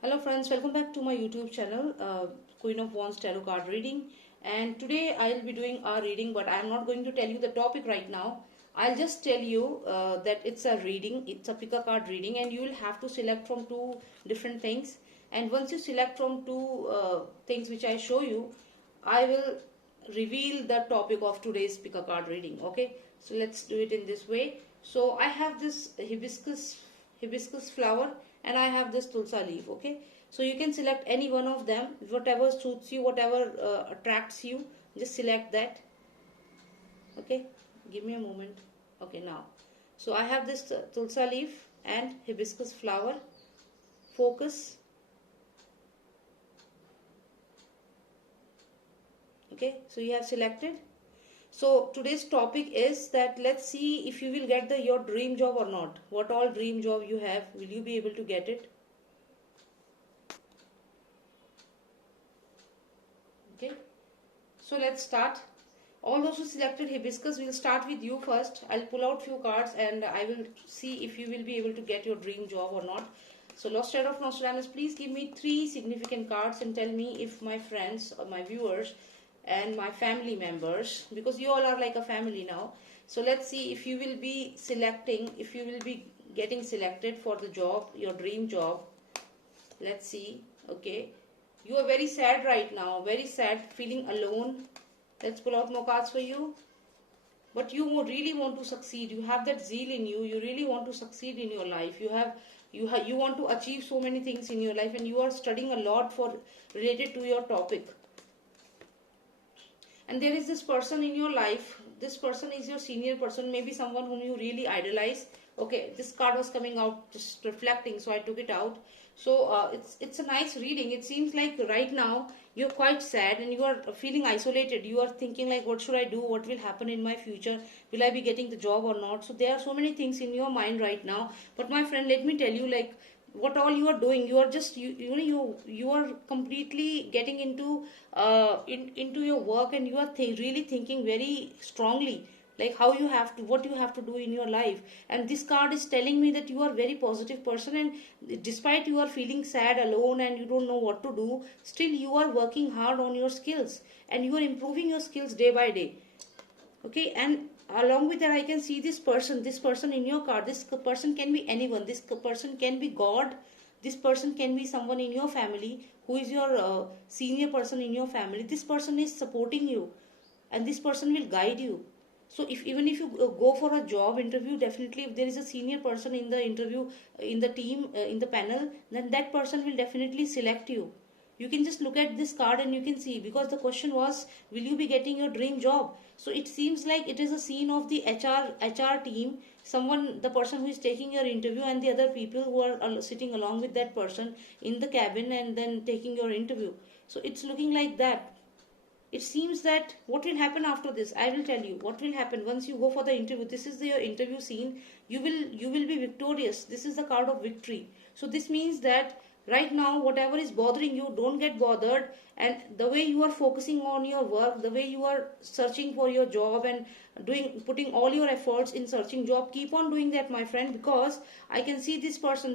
Hello friends, welcome back to my YouTube channel, Queen of Wands Tarot Card Reading. And today I'll be doing a reading, but I'm not going to tell you the topic right now. I'll just tell you that it's a reading, it's a pick a card reading, and you will have to select from two different things. And once you select from two things which I show you, I will reveal the topic of today's pick a card reading. Okay, so let's do it in this way. So I have this hibiscus flower, and I have this tulsa leaf. Okay, so you can select any one of them, whatever suits you, whatever attracts you, just select that. Okay, give me a moment. Okay, now, so I have this tulsa leaf and hibiscus flower. Focus. Okay, so you have selected. So today's topic is that let's see if you will get your dream job or not. What all dream job you have, will you be able to get it? Okay, so let's start. All those who selected hibiscus, will start with you first. I'll pull out few cards and I will see if you will be able to get your dream job or not. So Lost Tarot of Nostradamus, please give me 3 significant cards and tell me if my friends or my viewers and my family members, because you all are like a family now. So let's see if you will be selecting, if you will be getting selected for the job, your dream job. Let's see. Okay, you are very sad right now, very sad, feeling alone. Let's pull out more cards for you. But you really want to succeed. You have that zeal in you. You really want to succeed in your life. You want to achieve so many things in your life, and you are studying a lot for related to your topic. And there is this person in your life. This person is your senior person, maybe someone whom you really idolize. Okay, this card was coming out just reflecting, so I took it out. So it's a nice reading. It seems like right now you're quite sad and you are feeling isolated. You are thinking like, what should I do? What will happen in my future? Will I be getting the job or not? So there are so many things in your mind right now. But my friend, let me tell you, like, what all you are doing, you are just you are completely getting into into your work, and you are really thinking very strongly like how you have to, what you have to do in your life. And this card is telling me that you are very positive person, and despite you are feeling sad, alone, and you don't know what to do, still you are working hard on your skills and you are improving your skills day by day. Okay, and along with that I can see this person in your card. This person can be anyone. This person can be God. This person can be someone in your family who is your senior person in your family. This person is supporting you and this person will guide you. So if even if you go for a job interview, definitely if there is a senior person in the interview, in the team, in the panel, then that person will definitely select you. You can just look at this card and you can see, because the question was, will you be getting your dream job? So it seems like it is a scene of the HR team, someone, the person who is taking your interview, and the other people who are sitting along with that person in the cabin and then taking your interview. So it's looking like that. It seems that what will happen after this, I will tell you what will happen once you go for the interview. This is your interview scene. You will be victorious. This is the card of victory. So this means that right now whatever is bothering you, don't get bothered. And the way you are focusing on your work, the way you are searching for your job and putting all your efforts in searching job, keep on doing that, my friend. Because I can see this person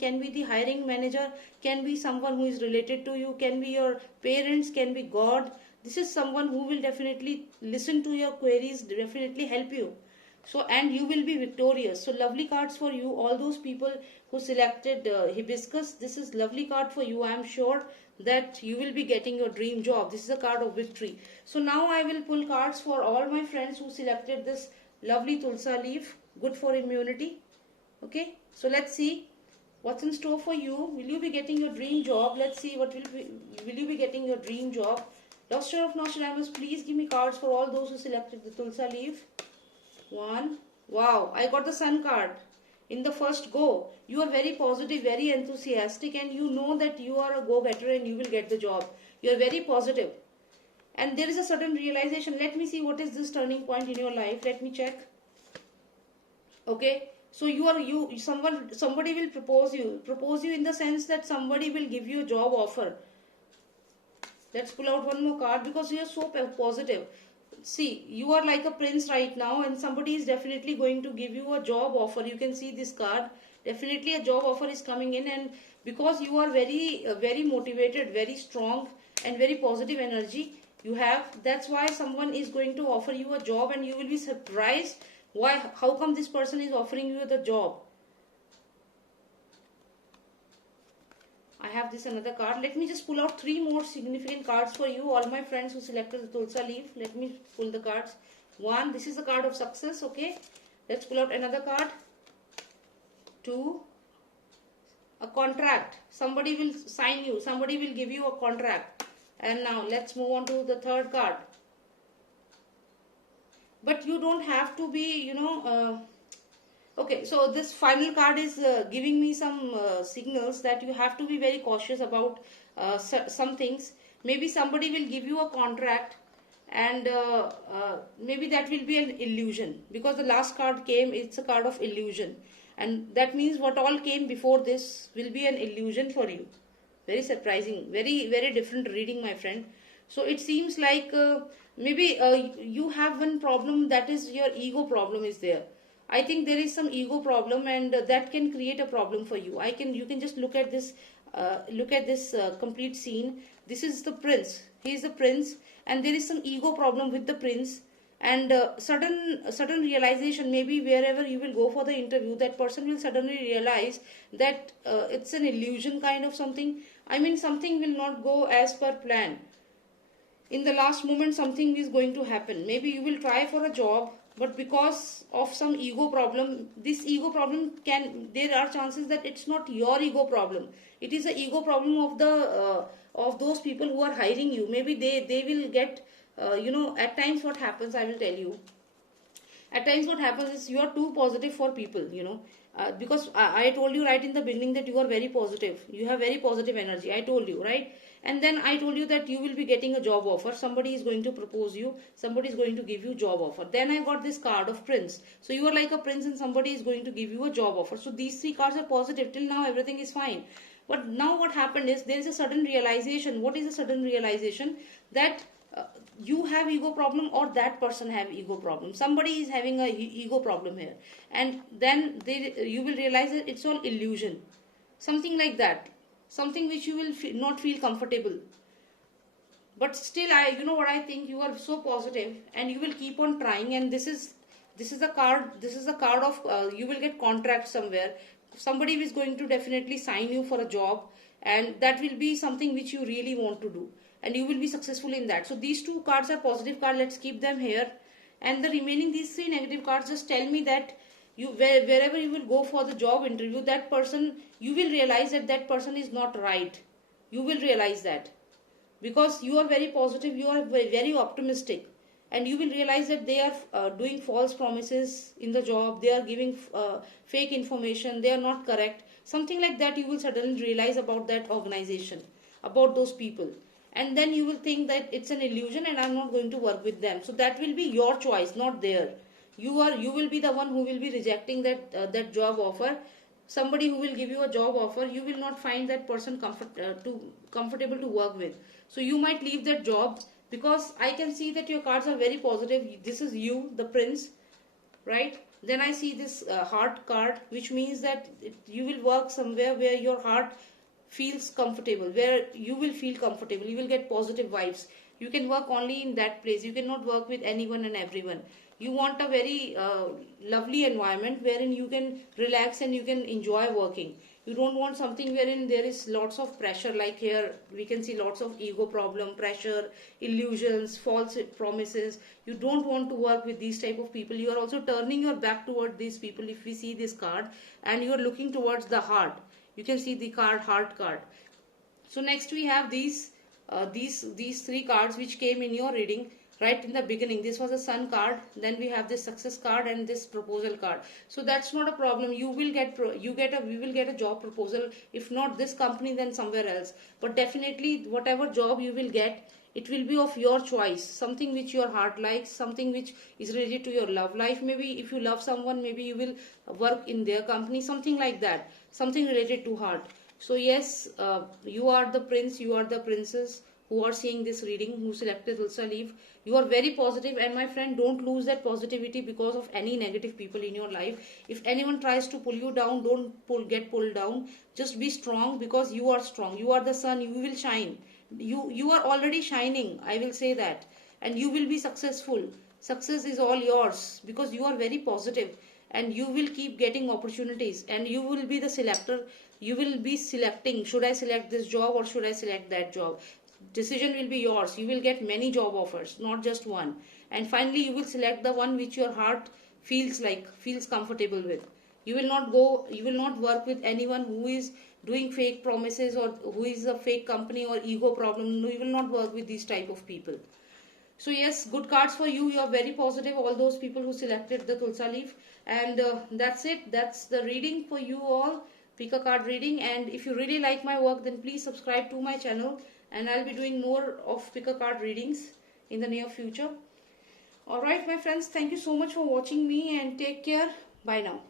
can be the hiring manager, can be someone who is related to you, can be your parents, can be God. This is someone who will definitely listen to your queries, definitely help you. So, and you will be victorious. So lovely cards for you, all those people who selected hibiscus. This is lovely card for you. I am sure that you will be getting your dream job. This is a card of victory. So now I will pull cards for all my friends who selected this lovely tulsa leaf, good for immunity. Okay, so let's see what's in store for you. Will you be getting your dream job? Let's see what will you be getting your dream job. Lost Tarot of Nostradamus, please give me cards for all those who selected the tulsa leaf. One. Wow, I got the sun card in the first go. You are very positive, very enthusiastic, and you know that you are a go-getter and you will get the job. You are very positive. And there is a certain realization. Let me see what is this turning point in your life. Let me check. Okay. So somebody will propose you in the sense that somebody will give you a job offer. Let's pull out one more card because you are so positive. See, you are like a prince right now and somebody is definitely going to give you a job offer. You can see this card. Definitely a job offer is coming in, and because you are very motivated, very strong, and very positive energy you have. That's why someone is going to offer you a job, and you will be surprised why, how come this person is offering you the job. I have this another card. Let me just pull out 3 more significant cards for you, all my friends who selected the Tulsa leaf. Let me pull the cards. 1, this is the card of success. Okay, let's pull out another card. 2, a contract. Somebody will sign you, somebody will give you a contract. And now let's move on to the 3rd card. But you don't have to be, okay, so this final card is giving me some signals that you have to be very cautious about some things. Maybe somebody will give you a contract, and maybe that will be an illusion, because the last card came, it's a card of illusion, and that means what all came before this will be an illusion for you. Very surprising, very different reading, my friend. So it seems like maybe you have one problem, that is your ego problem is there. I think there is some ego problem, and that can create a problem for you. You can just look at this complete scene. This is the prince. He is the prince, and there is some ego problem with the prince, and sudden realization. Maybe wherever you will go for the interview, that person will suddenly realize that it's an illusion kind of something. I mean, something will not go as per plan. In the last moment, something is going to happen. Maybe you will try for a job, but because of some ego problem, this ego problem there are chances that it's not your ego problem. It is the ego problem of those people who are hiring you. Maybe they will get, at times what happens, I will tell you. At times what happens is you are too positive for people, because I told you right in the beginning that you are very positive. You have very positive energy. I told you, right? And then I told you that you will be getting a job offer. Somebody is going to propose you. Somebody is going to give you job offer. Then I got this card of prince. So you are like a prince, and somebody is going to give you a job offer. So these 3 cards are positive. Till now everything is fine. But now what happened is there is a sudden realization. What is a sudden realization? That you have ego problem, or that person have ego problem. Somebody is having a ego problem here. And then you will realize that it's all illusion. Something like that. Something which you will not feel comfortable. But still, you know what I think, you are so positive, and you will keep on trying. And this is a card. This is a card of you will get contract somewhere. Somebody is going to definitely sign you for a job, and that will be something which you really want to do, and you will be successful in that. So these 2 cards are positive cards. Let's keep them here. And the remaining these 3 negative cards just tell me that wherever you will go for the job interview, that person, you will realize that that person is not right. You will realize that, because you are very positive, you are very optimistic, and you will realize that they are doing false promises in the job. They are giving fake information. They are not correct. Something like that you will suddenly realize about that organization, about those people. And then you will think that it's an illusion and I'm not going to work with them. So that will be your choice, not their. You will be the one who will be rejecting that job offer. Somebody who will give you a job offer, you will not find that person comfortable to work with. So you might leave that job, because I can see that your cards are very positive. This is you, the prince, right? Then I see this heart card, which means that you will work somewhere where your heart feels comfortable, where you will feel comfortable. You will get positive vibes. You can work only in that place. You cannot work with anyone and everyone. You want a very lovely environment wherein you can relax and you can enjoy working. You don't want something wherein there is lots of pressure, like here we can see lots of ego problem, pressure, illusions, false promises. You don't want to work with these type of people. You are also turning your back toward these people if we see this card, and you are looking towards the heart. You can see the card, heart card. So next we have these 3 cards which came in your reading right in the beginning. This was a sun card, then we have this success card and this proposal card. So that's not a problem. We will get a job proposal, if not this company then somewhere else. But definitely whatever job you will get, it will be of your choice, something which your heart likes, something which is related to your love life. Maybe if you love someone, maybe you will work in their company, something like that, something related to heart. So yes, you are the prince, you are the princess who are seeing this reading, who selected Tulsa leaf. You are very positive, and my friend, don't lose that positivity because of any negative people in your life. If anyone tries to pull you down, don't get pulled down. Just be strong, because you are strong. You are the sun. You will shine. You are already shining, I will say that, and you will be successful. Success is all yours because you are very positive, and you will keep getting opportunities, and you will be the selector. You will be selecting, should I select this job or should I select that job? Decision will be yours. You will get many job offers, not just one. And finally, you will select the one which your heart feels comfortable with. You will not work with anyone who is doing fake promises, or who is a fake company or ego problem. No, you will not work with these type of people. So yes, good cards for you. You are very positive, all those people who selected the Tulsa leaf. And that's it. That's the reading for you all. Pick a card reading. And if you really like my work, then please subscribe to my channel. And I'll be doing more of pick a card readings in the near future. Alright my friends, thank you so much for watching me, and take care. Bye now.